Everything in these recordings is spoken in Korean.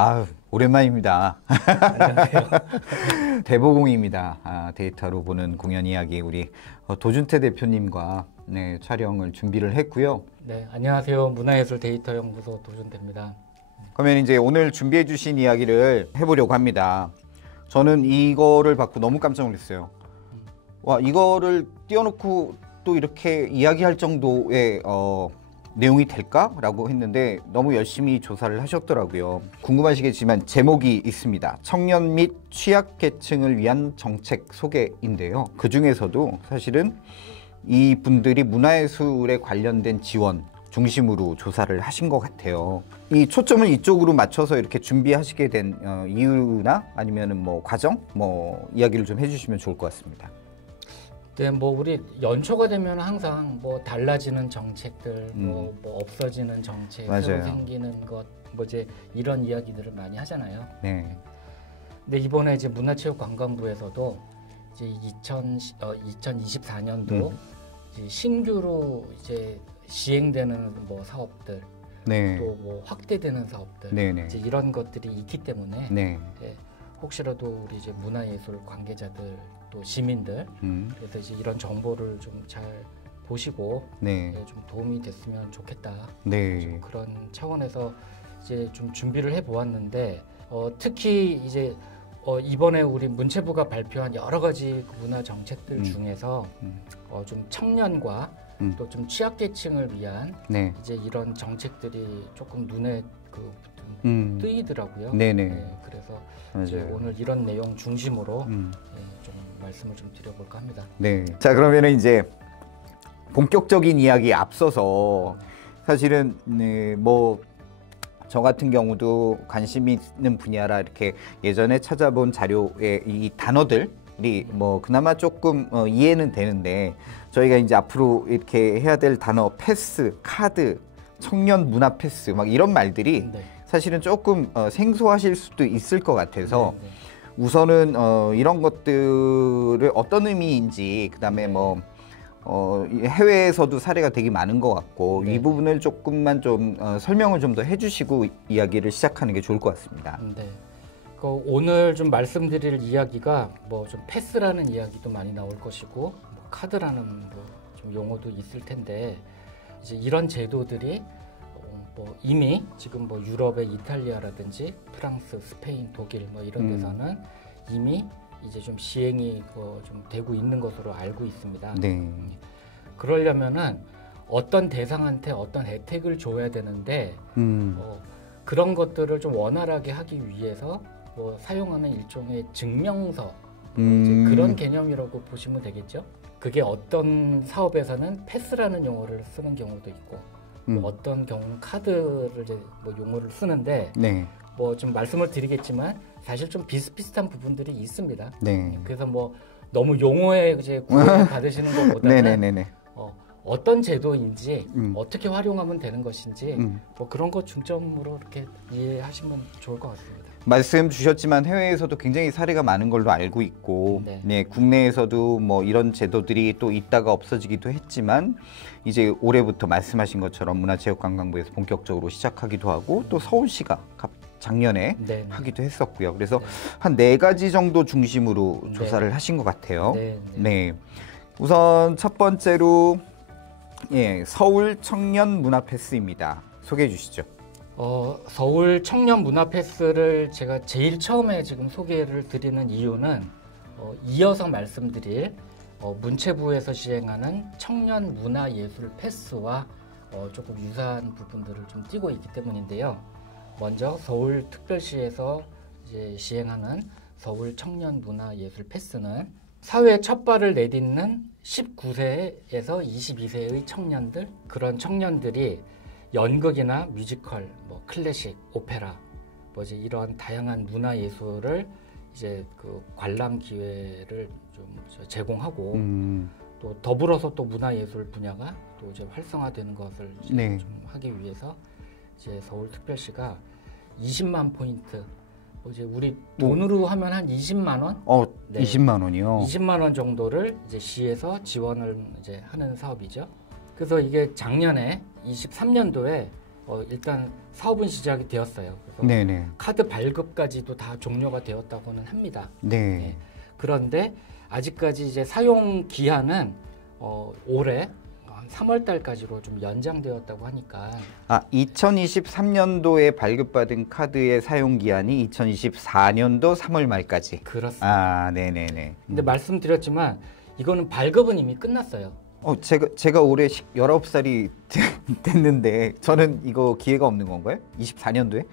아, 오랜만입니다. 안녕하세요. 대보공입니다. 데이터로 보는 공연 이야기 우리 도준태 대표님과 촬영을 준비를 했고요. 네, 안녕하세요. 문화예술 데이터 연구소 도준태입니다. 그러면 이제 오늘 준비해 주신 이야기를 해보려고 합니다. 저는 이거를 받고 너무 깜짝 놀랐어요. 와, 이거를 띄워놓고 또 이렇게 이야기할 정도의 내용이 될까라고 했는데 너무 열심히 조사를 하셨더라고요. 궁금하시겠지만 제목이 있습니다. 청년 및 취약계층을 위한 정책 소개인데요. 그 중에서도 사실은 이 분들이 문화예술에 관련된 지원 중심으로 조사를 하신 것 같아요. 이 초점을 이쪽으로 맞춰서 이렇게 준비하시게 된 이유나 아니면은 뭐 과정, 뭐 이야기를 좀 해주시면 좋을 것 같습니다. 네, 뭐 우리 연초가 되면 항상 뭐 달라지는 정책들, 뭐 없어지는 정책, 맞아요. 새로 생기는 것, 뭐 이제 이런 이야기들을 많이 하잖아요. 네. 근데 이번에 이제 문화체육관광부에서도 이제 2024년도 이제 신규로 이제 시행되는 뭐 사업들, 네. 또 뭐 확대되는 사업들, 네네. 이제 이런 것들이 있기 때문에 네. 예, 혹시라도 우리 이제 문화예술 관계자들 또 시민들 그래서 이제 이런 정보를 좀 잘 보시고 네. 예, 좀 도움이 됐으면 좋겠다. 네. 좀 그런 차원에서 이제 좀 준비를 해 보았는데 특히 이제 이번에 우리 문체부가 발표한 여러 가지 그 문화 정책들 중에서 좀 청년과 또 좀 취약계층을 위한 네. 이제 이런 정책들이 조금 눈에 뜨이더라고요. 네네. 네, 그래서 이제 맞아요. 오늘 이런 내용 중심으로 좀 말씀을 좀 드려볼까 합니다. 네. 자, 그러면은 이제 본격적인 이야기에 앞서서 사실은 뭐 저 같은 경우도 관심 있는 분야라 이렇게 예전에 찾아본 자료의 이 단어들이 뭐 그나마 조금 이해는 되는데 저희가 이제 앞으로 이렇게 해야 될 단어 패스, 카드, 청년 문화 패스 막 이런 말들이 네. 사실은 조금 생소하실 수도 있을 것 같아서 네. 우선은 이런 것들을 어떤 의미인지 그다음에 뭐 해외에서도 사례가 되게 많은 것 같고 네. 이 부분을 조금만 좀 설명을 좀 더 해주시고 이야기를 시작하는 게 좋을 것 같습니다. 네. 오늘 좀 말씀드릴 이야기가 뭐 좀 패스라는 이야기도 많이 나올 것이고 뭐 카드라는 뭐 좀 용어도 있을 텐데 이제 이런 제도들이 뭐 이미 지금 뭐 유럽의 이탈리아라든지 프랑스, 스페인, 독일 뭐 이런 데서는 이미 이제 좀 시행이 좀 되고 있는 것으로 알고 있습니다. 네. 그러려면은 어떤 대상한테 어떤 혜택을 줘야 되는데 그런 것들을 좀 원활하게 하기 위해서 뭐 사용하는 일종의 증명서 이제 그런 개념이라고 보시면 되겠죠. 그게 어떤 사업에서는 패스라는 용어를 쓰는 경우도 있고 뭐 어떤 경우는 카드를 이제 뭐 용어를 쓰는데 네. 뭐 좀 말씀을 드리겠지만 사실 좀 비슷비슷한 부분들이 있습니다. 네. 그래서 뭐 너무 용어에 이제 구애를 받으시는 것보다는 네네네네. 어떤 제도인지 어떻게 활용하면 되는 것인지 뭐 그런 것 중점으로 이렇게 이해하시면 좋을 것 같습니다. 말씀 주셨지만 해외에서도 굉장히 사례가 많은 걸로 알고 있고 네, 국내에서도 뭐 이런 제도들이 또 있다가 없어지기도 했지만 이제 올해부터 말씀하신 것처럼 문화체육관광부에서 본격적으로 시작하기도 하고 또 서울시가 작년에 하기도 했었고요. 그래서 한 4가지 정도 중심으로 조사를 하신 것 같아요. 네. 우선 첫 번째로 서울 청년 문화 패스입니다. 소개해 주시죠. 서울 청년 문화 패스를 제가 제일 처음에 지금 소개를 드리는 이유는 이어서 말씀드릴 문체부에서 시행하는 청년 문화 예술 패스와 조금 유사한 부분들을 좀 띄고 있기 때문인데요. 먼저 서울특별시에서 이제 시행하는 서울 청년 문화 예술 패스는 사회에 첫 발을 내딛는 19세에서 22세의 청년들, 그런 청년들이 연극이나 뮤지컬, 뭐 클래식, 오페라, 뭐지 이런 다양한 문화 예술을 이제 그 관람 기회를 좀 제공하고 또 더불어서 또 문화 예술 분야가 또 이제 활성화되는 것을 이제 좀 하기 위해서 이제 서울특별시가 20만 포인트, 이제 우리 돈으로 하면 한 20만 원? 20만 원이요. 20만 원 정도를 이제 시에서 지원을 이제 하는 사업이죠. 그래서 이게 작년에 23년도에 일단 사업은 시작이 되었어요. 그래서 네네. 카드 발급까지도 다 종료가 되었다고는 합니다. 네. 그런데 아직까지 이제 사용 기한은 올해 한 3월 달까지로 좀 연장되었다고 하니까 2023년도에 발급받은 카드의 사용 기한이 2024년도 3월 말까지. 그렇습니다. 네네네. 근데 말씀드렸지만 이거는 발급은 이미 끝났어요. 제가 올해 19살이 됐는데 저는 이거 기회가 없는 건가요? 24년도에?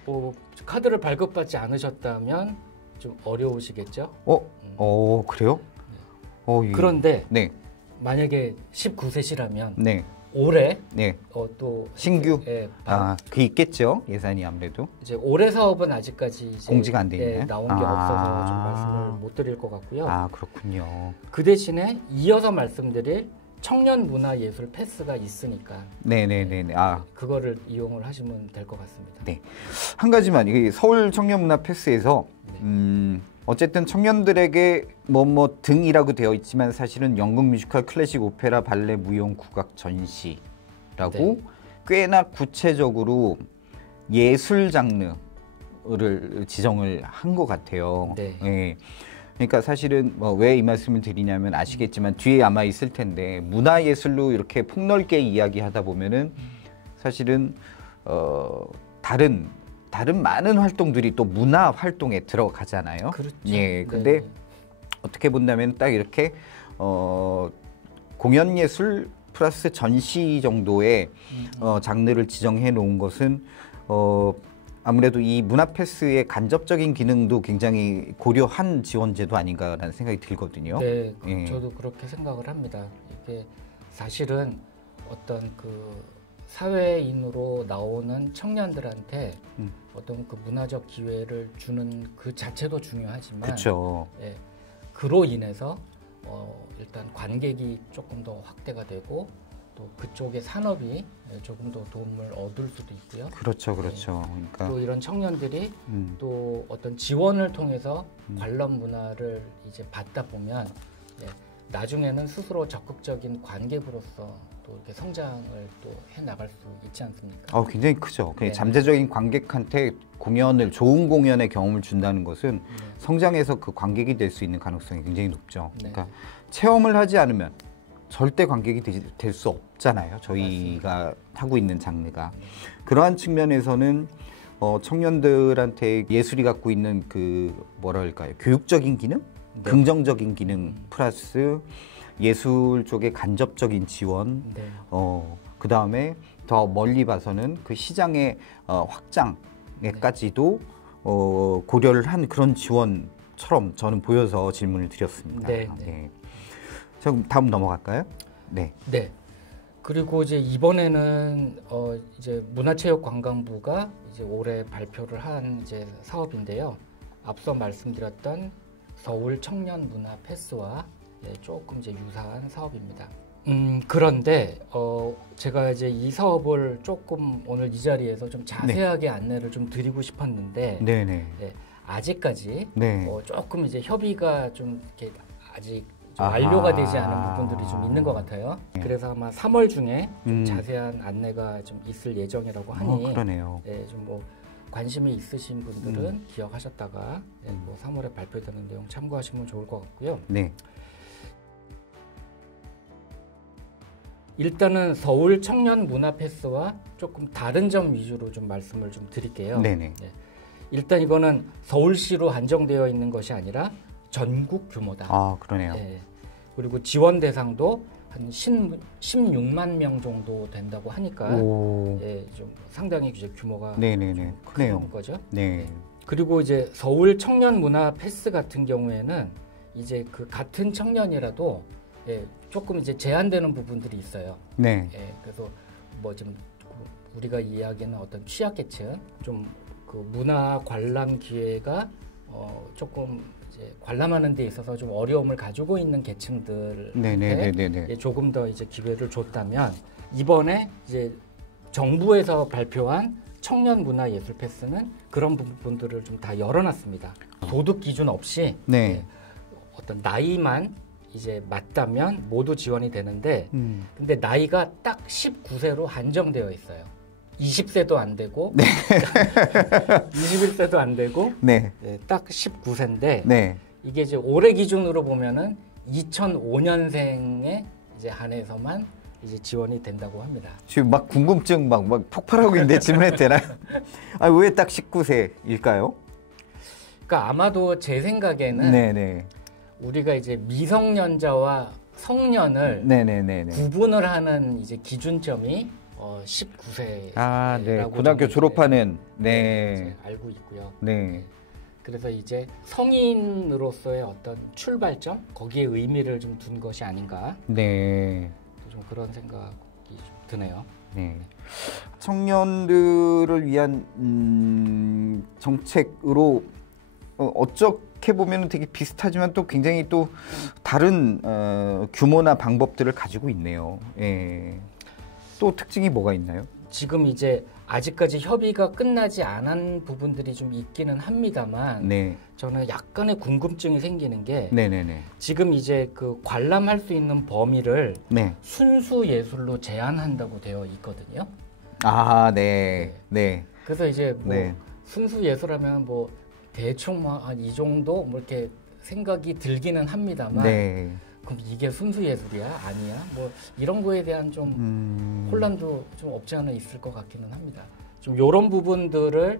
카드를 발급받지 않으셨다면 좀 어려우시겠죠? 그래요? 그런데 네. 만약에 19세시라면 네. 올해 네. 또 신규? 바로 그 있겠죠. 예산이 아무래도. 이제 올해 사업은 아직까지 이제 공지가 안 돼 있나요? 나온 게 없어서 좀 말씀을 못 드릴 것 같고요. 그렇군요. 그 대신에 이어서 말씀드릴 청년 문화 예술 패스가 있으니까 네네네네. 그거를 이용을 하시면 될 것 같습니다. 네. 한 가지만 이 서울 청년 문화 패스에서 어쨌든 청년들에게 뭐 등이라고 되어 있지만 사실은 연극, 뮤지컬, 클래식, 오페라, 발레, 무용, 국악, 전시라고 꽤나 구체적으로 예술 장르를 지정을 한 것 같아요. 네. 그러니까 사실은 왜 이 말씀을 드리냐면 아시겠지만 뒤에 아마 있을 텐데 문화예술로 이렇게 폭넓게 이야기하다 보면은 사실은 다른 많은 활동들이 또 문화 활동에 들어가잖아요. 그렇죠. 예. 근데 어떻게 본다면 딱 이렇게 공연 예술 플러스 전시 정도의 장르를 지정해 놓은 것은 아무래도 이 문화 패스의 간접적인 기능도 굉장히 고려한 지원제도 아닌가라는 생각이 들거든요. 네, 저도 그렇게 생각을 합니다. 이게 사실은 어떤 그 사회인으로 나오는 청년들한테 어떤 그 문화적 기회를 주는 그 자체도 중요하지만, 그렇죠. 그로 인해서 일단 관객이 조금 더 확대가 되고 또 그쪽의 산업이 조금 더 도움을 얻을 수도 있고요. 그렇죠. 그러니까 또 이런 청년들이 또 어떤 지원을 통해서 관람 문화를 이제 받다 보면 나중에는 스스로 적극적인 관객으로서 또 이렇게 성장을 또 해 나갈 수 있지 않습니까? 굉장히 크죠. 잠재적인 관객한테 좋은 공연의 경험을 준다는 것은 성장해서 그 관객이 될 수 있는 가능성이 굉장히 높죠. 그러니까 체험을 하지 않으면 절대 관객이 될 수 없잖아요. 저희가 맞습니다. 하고 있는 장르가. 그러한 측면에서는 청년들한테 예술이 갖고 있는 그 뭐랄까요? 교육적인 기능? 긍정적인 기능 플러스 예술 쪽의 간접적인 지원, 그 다음에 더 멀리 봐서는 그 시장의 확장에까지도 고려를 한 그런 지원처럼 저는 보여서 질문을 드렸습니다. 자, 그럼 다음 넘어갈까요? 네. 그리고 이제 이번에는 이제 문화체육관광부가 이제 올해 발표를 한 이제 사업인데요. 앞서 말씀드렸던 서울 청년 문화 패스와 조금 이제 유사한 사업입니다. 그런데 제가 이제 이 사업을 조금 오늘 이 자리에서 좀 자세하게 안내를 좀 드리고 싶었는데 아직까지 조금 이제 협의가 좀 이렇게 아직 좀 완료가 되지 않은 부분들이 좀 있는 것 같아요. 그래서 아마 3월 중에 좀 자세한 안내가 좀 있을 예정이라고 하니 그러네요. 좀 뭐 관심이 있으신 분들은 기억하셨다가 뭐 3월에 발표되는 내용 참고하시면 좋을 것 같고요. 일단은 서울 청년 문화 패스와 조금 다른 점 위주로 좀 말씀을 좀 드릴게요. 일단 이거는 서울시로 한정되어 있는 것이 아니라 전국 규모다. 그러네요. 그리고 지원 대상도 한 16만 명 정도 된다고 하니까 좀 상당히 이제 규모가 큰 거죠. 그리고 이제 서울 청년 문화 패스 같은 경우에는 이제 그 같은 청년이라도 조금 이제 제한되는 부분들이 있어요. 그래서 뭐 좀 우리가 이야기하는 어떤 취약계층, 좀 그 문화 관람 기회가 조금 이제 관람하는 데 있어서 좀 어려움을 가지고 있는 계층들한테 조금 더 이제 기회를 줬다면 이번에 이제 정부에서 발표한 청년 문화 예술 패스는 그런 부분들을 좀 다 열어놨습니다. 소득 기준 없이 어떤 나이만 이제 맞다면 모두 지원이 되는데 근데 나이가 딱 19세로 한정되어 있어요. 20세도 안 되고 21세도 안 되고 네. 네, 딱 19세인데 네. 이게 이제 올해 기준으로 보면은 2005년생에 이제 한해서만 이제 지원이 된다고 합니다. 지금 막 궁금증 막 폭발하고 있는데 질문해도 되나요? 아, 왜 딱 19세일까요? 그러니까 아마도 제 생각에는 네네. 우리가 이제 미성년자와 성년을 네네네네. 구분을 하는 이제 기준점이 19세라고 아, 네. 고등학교 졸업하는 이제 알고 있고요. 네. 그래서 이제 성인으로서의 어떤 출발점 거기에 의미를 좀 둔 것이 아닌가 네. 좀 그런 생각이 좀 드네요. 네. 청년들을 위한 정책으로 어떻게 보면 되게 비슷하지만 또 굉장히 또 다른 규모나 방법들을 가지고 있네요. 예. 또 특징이 뭐가 있나요? 지금 이제 아직까지 협의가 끝나지 않은 부분들이 좀 있기는 합니다만 네. 저는 약간의 궁금증이 생기는 게 네네네. 지금 이제 그 관람할 수 있는 범위를 네. 순수 예술로 제한한다고 되어 있거든요. 아, 네. 네. 그래서 이제 뭐 네. 순수 예술하면 뭐 대충 뭐 이 정도 뭐 이렇게 생각이 들기는 합니다만 네. 그럼 이게 순수 예술이야? 아니야? 뭐 이런 거에 대한 좀 혼란도 좀 없지 않아 있을 것 같기는 합니다. 좀 이런 부분들을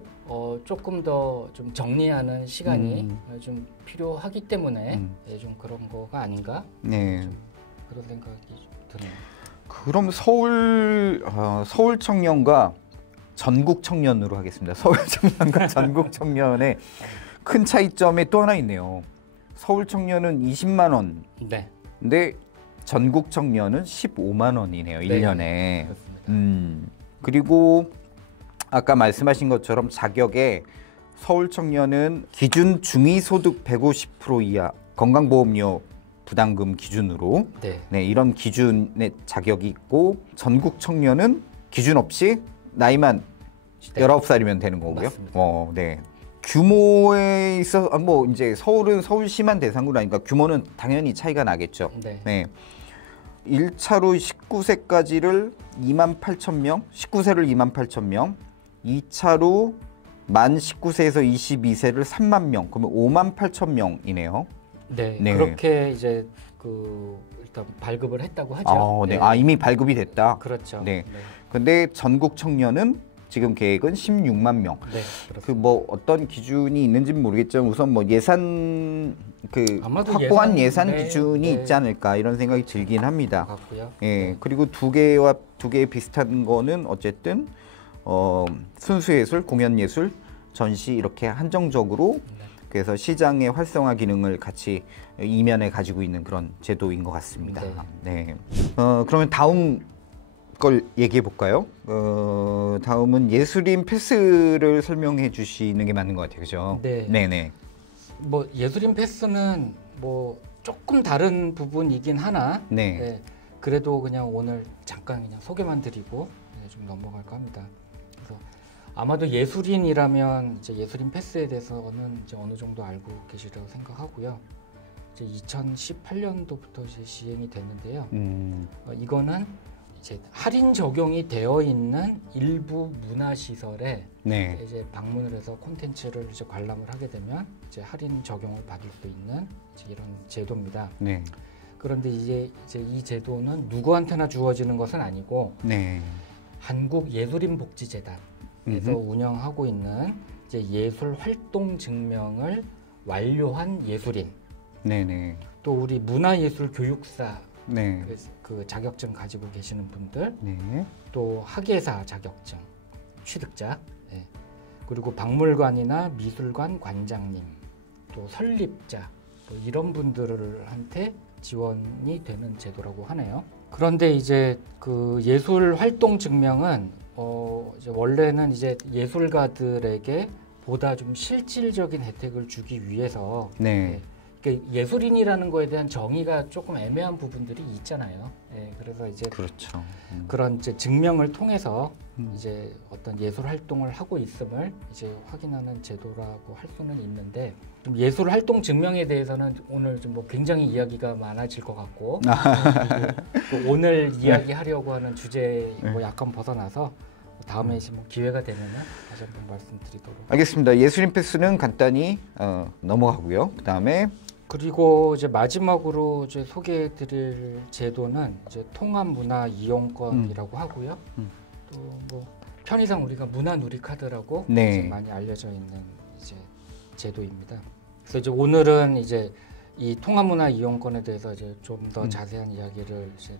조금 더 좀 정리하는 시간이 좀 필요하기 때문에 예, 좀 그런 거가 아닌가? 네. 좀 그런 생각이 좀 드네요. 그럼 서울 청년과 전국 청년으로 하겠습니다. 서울 청년과 전국 청년의 큰 차이점이 또 하나 있네요. 서울 청년은 20만 원. 네. 근데 전국 청년은 15만 원이네요. 1년에. 그렇습니다. 그리고 아까 말씀하신 것처럼 자격에 서울 청년은 기준 중위소득 150% 이하 건강보험료 부담금 기준으로 네. 네, 이런 기준의 자격이 있고 전국 청년은 기준 없이 나이만 네. 19살이면 되는 거고요. 맞습니다. 네. 규모에 있어 뭐 이제 서울은 서울시만 대상으로 하니까 규모는 당연히 차이가 나겠죠. 네. 네. 1차로 19세까지를 28,000명, 19세를 28,000명, 2차로 만 19세에서 22세를 3만 명, 그러면 58,000명이네요. 네. 네. 그렇게 이제 그 일단 발급을 했다고 하죠. 네. 아, 이미 발급이 됐다. 그렇죠. 네. 근데 전국 청년은 지금 계획은 16만 명. 네. 그 뭐 어떤 기준이 있는지는 모르겠지만 우선 뭐 예산 그 아마도 확보한 예산 네, 기준이 네. 있지 않을까 이런 생각이 들긴 합니다. 같고요. 예. 그리고 두 개 비슷한 거는 어쨌든 순수예술, 공연예술, 전시 이렇게 한정적으로 그래서 시장의 활성화 기능을 같이 이면에 가지고 있는 그런 제도인 것 같습니다. 네. 그러면 다음 걸 얘기해 볼까요? 다음은 예술인 패스를 설명해 주시는 게 맞는 것 같아요. 그죠? 네. 네네. 뭐 예술인 패스는 뭐 조금 다른 부분이긴 하나 네. 네, 그래도 그냥 오늘 잠깐 그냥 소개만 드리고 네, 좀 넘어갈까 합니다. 그래서 아마도 예술인이라면 이제 예술인 패스에 대해서는 이제 어느 정도 알고 계시리라고 생각하고요. 이제 2018년도부터 이제 시행이 됐는데요. 이거는 이제 할인 적용이 되어 있는 일부 문화시설에 네. 이제 방문을 해서 콘텐츠를 이제 관람을 하게 되면 이제 할인 적용을 받을 수 있는 이제 이런 제도입니다. 네. 그런데 이제 이 제도는 누구한테나 주어지는 것은 아니고 네. 한국예술인복지재단에서 운영하고 있는 이제 예술 활동 증명을 완료한 예술인, 네네. 또 우리 문화예술교육사 네. 그 자격증 가지고 계시는 분들, 네. 또 학예사 자격증 취득자, 네. 그리고 박물관이나 미술관 관장님, 또 설립자 뭐 이런 분들한테 지원이 되는 제도라고 하네요. 그런데 이제 그 예술 활동 증명은 이제 원래는 이제 예술가들에게 보다 좀 실질적인 혜택을 주기 위해서 네. 그러니까 예술인이라는 거에 대한 정의가 조금 애매한 부분들이 있잖아요. 예, 그래서 이제 그렇죠. 그런 이제 증명을 통해서 이제 어떤 예술 활동을 하고 있음을 이제 확인하는 제도라고 할 수는 있는데 좀 예술 활동 증명에 대해서는 오늘 좀 뭐 굉장히 이야기가 많아질 것 같고 또 오늘 이야기하려고 하는 주제 뭐 약간 벗어나서 다음에 이제 뭐 기회가 되면은 다시 한번 말씀드리도록. 알겠습니다. 예술인 패스는 간단히 넘어가고요. 그다음에 그리고 이제 마지막으로 이제 소개해드릴 제도는 이제 통합문화 이용권이라고 하고요. 또 뭐 편의상 우리가 문화누리 카드라고 네. 이제 많이 알려져 있는 이제 제도입니다. 그래서 이제 오늘은 이제 이 통합문화 이용권에 대해서 이제 좀 더 자세한 이야기를 이제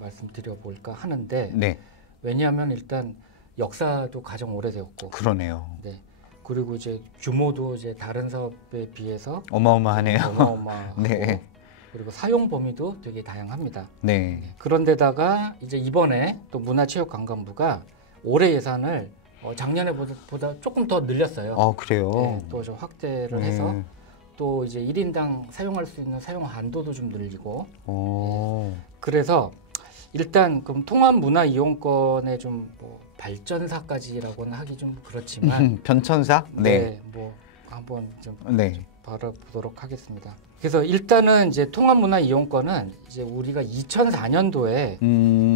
말씀드려 볼까 하는데 네, 왜냐하면 일단 역사도 가장 오래되었고, 그러네요. 네. 그리고 이제 규모도 이제 다른 사업에 비해서 어마어마하네요. 어마어마하고 네. 그리고 사용 범위도 되게 다양합니다. 네. 그런데다가 이제 이번에 또 문화체육관광부가 올해 예산을 작년에 보다 조금 더 늘렸어요. 그래요. 네, 또 좀 확대를 네. 해서 또 이제 1인당 사용할 수 있는 사용 한도도 좀 늘리고 그래서 일단 그럼 통합 문화 이용권의 좀 뭐 발전사까지라고는 하기 좀 그렇지만 변천사? 네. 뭐 한번 좀 네. 바라보도록 하겠습니다. 그래서 일단은 이제 통합 문화 이용권은 이제 우리가 2004년도에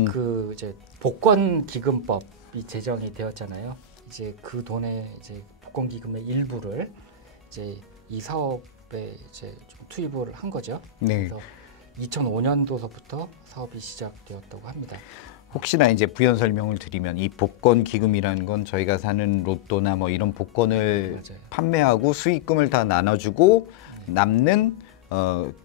그 이제 복권 기금법이 제정이 되었잖아요. 이제 그 돈의 이제 복권 기금의 일부를 이제 이 사업에 이제 좀 투입을 한 거죠. 네. 그래서 2005년도서부터 사업이 시작되었다고 합니다. 혹시나 이제 부연 설명을 드리면 이 복권 기금이라는 건 저희가 사는 로또나 뭐 이런 복권을 맞아요. 판매하고 수익금을 다 나눠주고 남는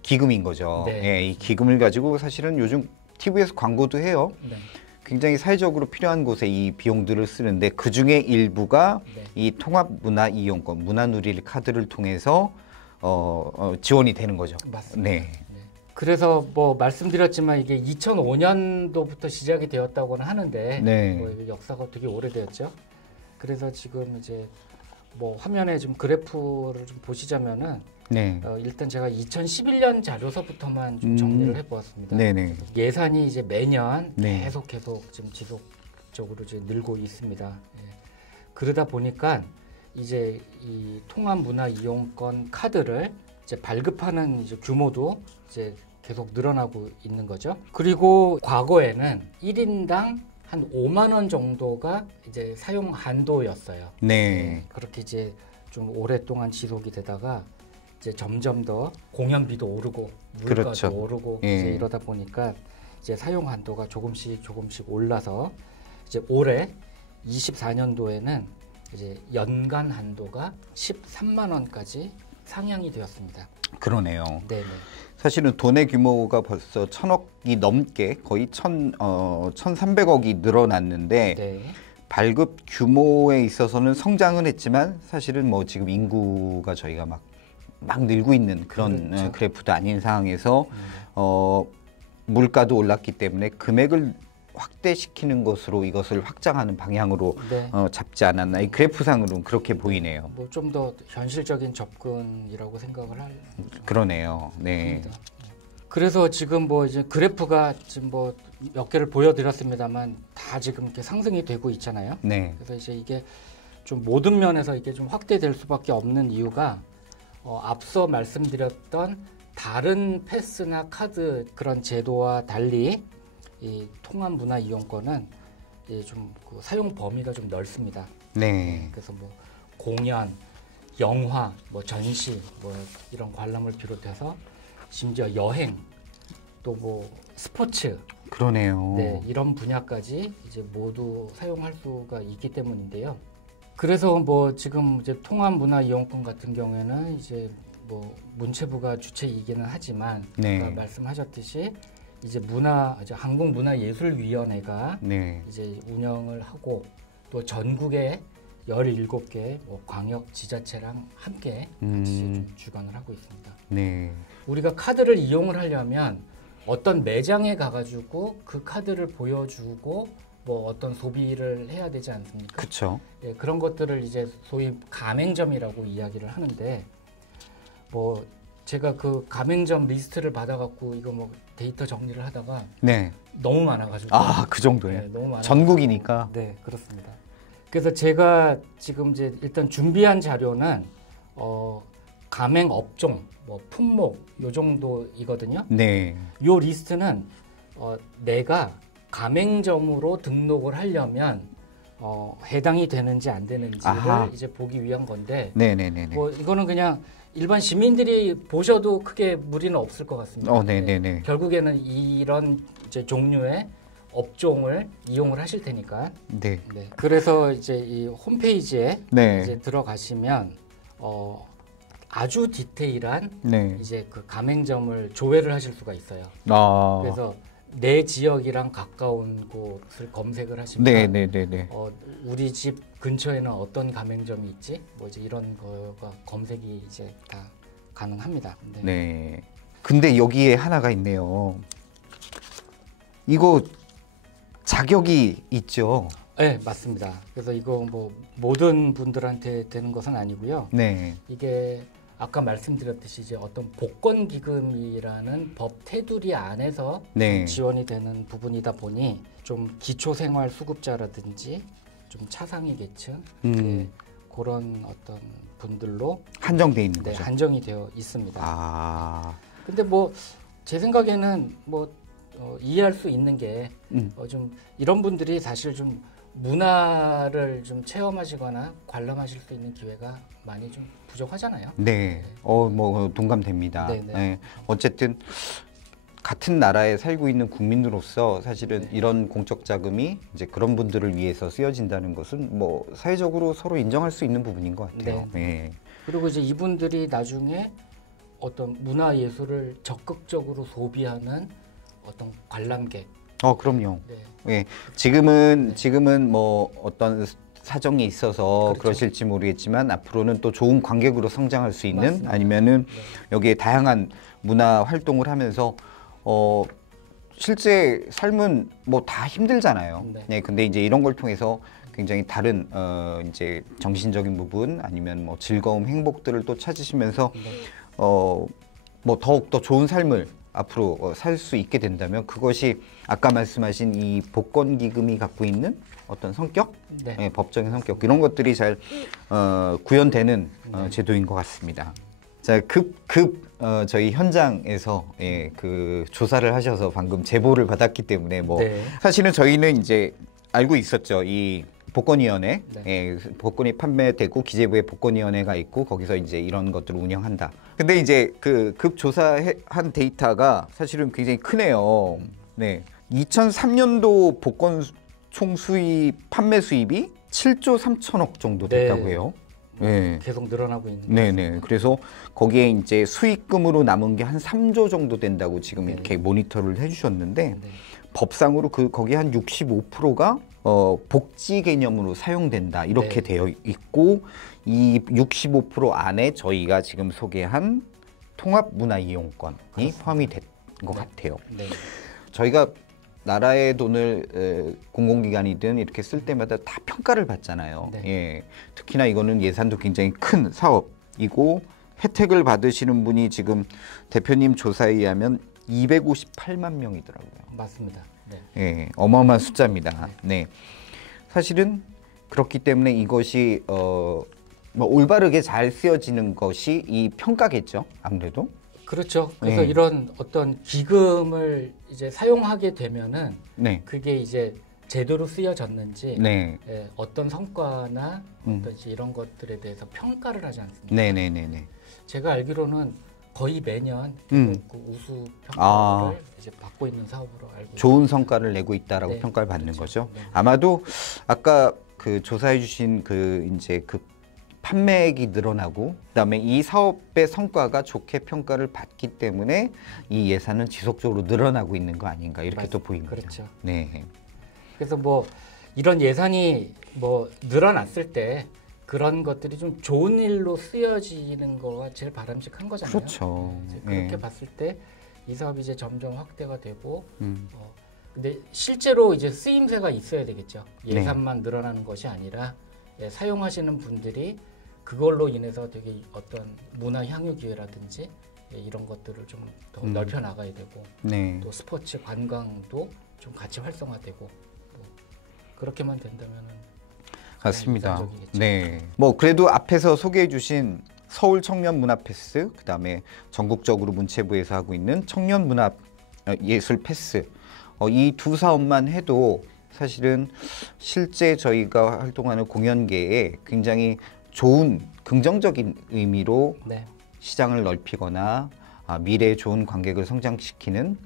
기금인 거죠. 네. 예, 이 기금을 가지고 사실은 요즘 TV에서 광고도 해요. 네. 굉장히 사회적으로 필요한 곳에 이 비용들을 쓰는데 그 중에 일부가 네. 이 통합 문화 이용권, 문화누리 카드를 통해서 지원이 되는 거죠. 맞습니다. 네. 그래서 뭐 말씀드렸지만 이게 2005년도부터 시작이 되었다고는 하는데 네. 뭐 이게 역사가 되게 오래되었죠. 그래서 지금 이제 뭐 화면에 좀 그래프를 좀 보시자면은 네. 일단 제가 2011년 자료서부터만 좀 정리를 해보았습니다. 네네. 예산이 이제 매년 네. 계속 지금 지속적으로 이제 늘고 있습니다. 예. 그러다 보니까 이제 이 통합 문화 이용권 카드를 이제 발급하는 이제 규모도 이제 계속 늘어나고 있는 거죠. 그리고 과거에는 1인당 한 5만 원 정도가 이제 사용 한도였어요. 네. 그렇게 이제 좀 오랫동안 지속이 되다가 이제 점점 더 공연비도 오르고 물가도 그렇죠. 오르고 예. 이제 이러다 보니까 이제 사용 한도가 조금씩 올라서 이제 올해 24년도에는 이제 연간 한도가 13만 원까지 상향이 되었습니다. 그러네요. 네네. 사실은 돈의 규모가 벌써 1,000억이 넘게 거의 1,300억이 늘어났는데 네. 발급 규모에 있어서는 성장은 했지만 사실은 뭐 지금 인구가 저희가 막 늘고 있는 그런 그렇죠. 그래프도 아닌 상황에서 물가도 올랐기 때문에 금액을 확대시키는 것으로 이것을 확장하는 방향으로 네. 잡지 않았나. 이 그래프상으로는 그렇게 보이네요. 뭐 좀 더 현실적인 접근이라고 생각을 할 그러네요. 네. 겁니다. 그래서 지금 뭐 이제 그래프가 지금 뭐 몇 개를 보여드렸습니다만 다 지금 이렇게 상승이 되고 있잖아요. 네. 그래서 이제 이게 좀 모든 면에서 이게 좀 확대될 수밖에 없는 이유가 앞서 말씀드렸던 다른 패스나 카드 그런 제도와 달리 이 통합 문화 이용권은 좀 그 사용 범위가 좀 넓습니다. 네. 그래서 뭐 공연, 영화, 뭐 전시, 뭐 이런 관람을 비롯해서 심지어 여행, 또 뭐 스포츠, 그러네요. 네, 이런 분야까지 이제 모두 사용할 수가 있기 때문인데요. 그래서 뭐 지금 이제 통합 문화 이용권 같은 경우에는 이제 뭐 문체부가 주체이기는 하지만 네. 아까 말씀하셨듯이 이제 한국문화예술위원회가 네. 이제 운영을 하고 또 전국에 17개 뭐 광역 지자체랑 함께 같이 좀 주관을 하고 있습니다. 네. 우리가 카드를 이용을 하려면 어떤 매장에 가가지고 그 카드를 보여주고 뭐 어떤 소비를 해야 되지 않습니까? 그렇죠. 예, 그런 것들을 이제 소위 가맹점이라고 이야기를 하는데 뭐 제가 그 가맹점 리스트를 받아갖고 이거 뭐 데이터 정리를 하다가 네. 너무 많아가지고 그 정도예요. 네, 너무 많아. 전국이니까. 네, 그렇습니다. 그래서 제가 지금 이제 일단 준비한 자료는 가맹 업종, 뭐 품목 요 정도이거든요. 네. 요 리스트는 내가 가맹점으로 등록을 하려면 해당이 되는지 안 되는지를 아하. 이제 보기 위한 건데 네네네네. 뭐 이거는 그냥 일반 시민들이 보셔도 크게 무리는 없을 것 같습니다. 네네네. 결국에는 이런 이제 종류의 업종을 이용을 하실 테니까. 네. 네. 그래서 이제 이 홈페이지에 네. 이제 들어가시면 아주 디테일한 네. 이제 그 가맹점을 조회를 하실 수가 있어요. 아. 그래서 내 지역이랑 가까운 곳을 검색을 하시면 네네네네. 우리 집 근처에는 어떤 가맹점이 있지? 뭐 이제 이런 거가 검색이 이제 다 가능합니다. 네. 네. 근데 여기에 하나가 있네요. 이거 자격이 있죠? 네, 맞습니다. 그래서 이거 뭐 모든 분들한테 되는 것은 아니고요. 네. 이게 아까 말씀드렸듯이 이제 어떤 복권기금이라는 법 테두리 안에서 네. 좀 지원이 되는 부분이다 보니 좀 기초생활수급자라든지 좀 차상위 계층 네, 그런 어떤 분들로 한정돼 있는 네, 거죠. 한정이 되어 있습니다. 아. 근데 뭐 제 생각에는 뭐 이해할 수 있는 게 좀 이런 분들이 사실 좀 문화를 좀 체험하시거나 관람하실 수 있는 기회가 많이 좀 부족하잖아요. 네. 뭐 동감됩니다. 네네. 네. 어쨌든 같은 나라에 살고 있는 국민으로서 사실은 네. 이런 공적 자금이 이제 그런 분들을 위해서 쓰여진다는 것은 뭐 사회적으로 서로 인정할 수 있는 부분인 것 같아요. 네. 네. 그리고 이제 이분들이 나중에 어떤 문화 예술을 적극적으로 소비하는 어떤 관람객. 그럼요. 네. 예. 지금은 뭐 어떤 사정이 있어서 그렇죠. 그러실지 모르겠지만 앞으로는 또 좋은 관객으로 성장할 수 있는 맞습니다. 아니면은 네. 여기에 다양한 문화 활동을 하면서 실제 삶은 뭐 다 힘들잖아요. 네. 네. 근데 이제 이런 걸 통해서 굉장히 다른 이제 정신적인 부분 아니면 뭐 즐거움, 행복들을 또 찾으시면서 네. 뭐 더욱 더 좋은 삶을 앞으로 살 수 있게 된다면 그것이 아까 말씀하신 이 복권 기금이 갖고 있는 어떤 성격, 네. 예, 법적인 성격 이런 것들이 잘 구현되는 네. 제도인 것 같습니다. 자, 저희 현장에서 그 조사를 하셔서 방금 제보를 받았기 때문에 뭐 네. 사실은 저희는 이제 알고 있었죠. 이 복권위원회, 네. 복권이 판매되고 기재부에 복권위원회가 있고 거기서 이제 이런 것들을 운영한다. 근데 이제 그 급조사한 데이터가 사실은 굉장히 크네요. 네, 2003년도 복권 총 판매 수입이 7조 3천억 정도 됐다고 네. 해요. 네. 계속 늘어나고 있는. 네네. 그래서 거기에 이제 수익금으로 남은 게 한 3조 정도 된다고 지금 네. 이렇게 모니터를 해주셨는데 네. 법상으로 거기 한 65%가 복지 개념으로 사용된다 이렇게 네. 되어 있고 이 65% 안에 저희가 지금 소개한 통합문화이용권이 그렇습니다. 포함이 된 것 네. 같아요. 네. 저희가 나라의 돈을 공공기관이든 이렇게 쓸 때마다 다 평가를 받잖아요. 네. 예. 특히나 이거는 예산도 굉장히 큰 사업이고 혜택을 받으시는 분이 지금 대표님 조사에 의하면 258만 명이더라고요. 맞습니다. 네. 예, 어마어마한 숫자입니다. 네. 사실은 그렇기 때문에 이것이 뭐 올바르게 잘 쓰여지는 것이 이 평가겠죠. 아무래도. 그렇죠. 그래서 네. 이런 어떤 기금을 이제 사용하게 되면은 네. 그게 이제 제대로 쓰여졌는지 네. 예, 어떤 성과나 어떤 이제 이런 것들에 대해서 평가를 하지 않습니까? 네, 네, 네, 네. 제가 알기로는 거의 매년 음. 그 우수 평가를 아. 이제 받고 있는 사업으로 알고 좋은 성과를 내고 있다라고 네, 평가를 받는 그렇죠. 거죠. 네. 아마도 아까 그 조사해 주신 이제 판매액이 늘어나고 그다음에 이 사업의 성과가 좋게 평가를 받기 때문에 이 예산은 지속적으로 늘어나고 있는 거 아닌가 이렇게 또 보입니다. 그렇죠. 네. 그래서 뭐 이런 예산이 뭐 늘어났을 때 그런 것들이 좀 좋은 일로 쓰여지는 거가 제일 바람직한 거잖아요. 그렇죠. 이제 그렇게 네. 봤을 때 이 사업이 이제 점점 확대가 되고 음. 근데 실제로 이제 쓰임새가 있어야 되겠죠. 네. 예산만 늘어나는 것이 아니라 사용하시는 분들이 그걸로 인해서 되게 어떤 문화 향유 기회라든지 이런 것들을 좀 더 넓혀 나가야 되고 네. 또 스포츠 관광도 좀 같이 활성화되고 뭐 그렇게만 된다면은 맞습니다. 이상적이겠죠. 네. 뭐 그래도 앞에서 소개해 주신 서울 청년 문화 패스, 그다음에 전국적으로 문체부에서 하고 있는 청년 문화 예술 패스. 이 두 사업만 해도 사실은 실제 저희가 활동하는 공연계에 굉장히 좋은 긍정적인 의미로 네. 시장을 넓히거나 미래에 좋은 관객을 성장시키는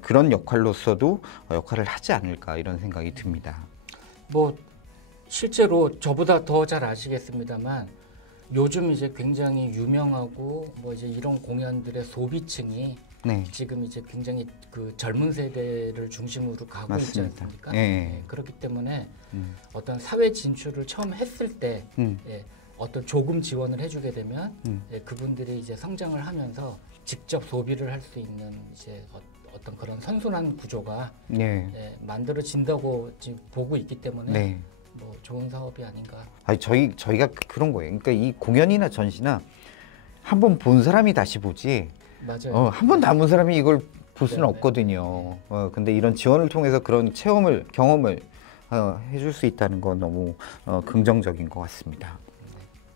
그런 역할로서도 역할을 하지 않을까 이런 생각이 듭니다. 뭐 실제로 저보다 더 잘 아시겠습니다만 요즘 이제 굉장히 유명하고 뭐 이제 이런 공연들의 소비층이 네, 지금 이제 굉장히 그 젊은 세대를 중심으로 가고 있지 맞습니다. 않습니까? 네. 그렇기 때문에 음. 어떤 사회 진출을 처음 했을 때 예, 어떤 조금 지원을 해주게 되면 예, 그분들이 이제 성장을 하면서 직접 소비를 할 수 있는 이제 어떤 그런 선순환 구조가 네. 예, 만들어진다고 지금 보고 있기 때문에 네. 뭐 좋은 사업이 아닌가. 아니 저희가 그런 거예요. 그러니까 이 공연이나 전시나 한 번 본 사람이 다시 보지. 맞아요. 한 번도 안 본 사람이 이걸 볼 수는 네, 네. 없거든요. 근데 이런 지원을 통해서 그런 경험을 해줄 수 있다는 건 너무 긍정적인 것 같습니다.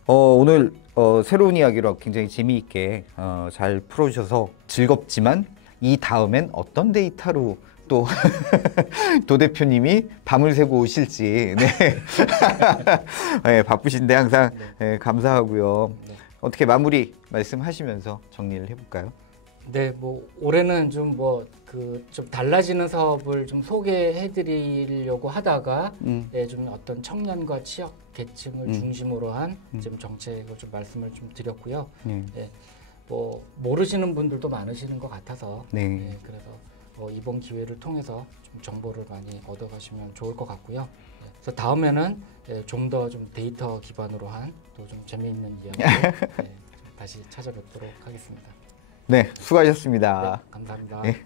오늘 새로운 이야기로 굉장히 재미있게 잘 풀어주셔서 즐겁지만 이 다음엔 어떤 데이터로 또 도 대표님이 밤을 새고 오실지 네. 네, 바쁘신데 항상 네, 감사하고요. 네. 어떻게 마무리 말씀하시면서 정리를 해볼까요? 네, 뭐 올해는 좀 뭐 그 좀 달라지는 사업을 좀 소개해드리려고 하다가 네, 좀 어떤 청년과 취약 계층을 중심으로 한 좀 정책을 좀 말씀을 좀 드렸고요. 네. 네, 뭐 모르시는 분들도 많으시는 것 같아서 네. 네, 그래서 이번 기회를 통해서 좀 정보를 많이 얻어가시면 좋을 것 같고요. 네, 그래서 다음에는 좀 더 좀 데이터 기반으로 한 또 좀 재미있는 이야기를 네, 다시 찾아뵙도록 하겠습니다. 네, 수고하셨습니다. 네, 감사합니다. 네.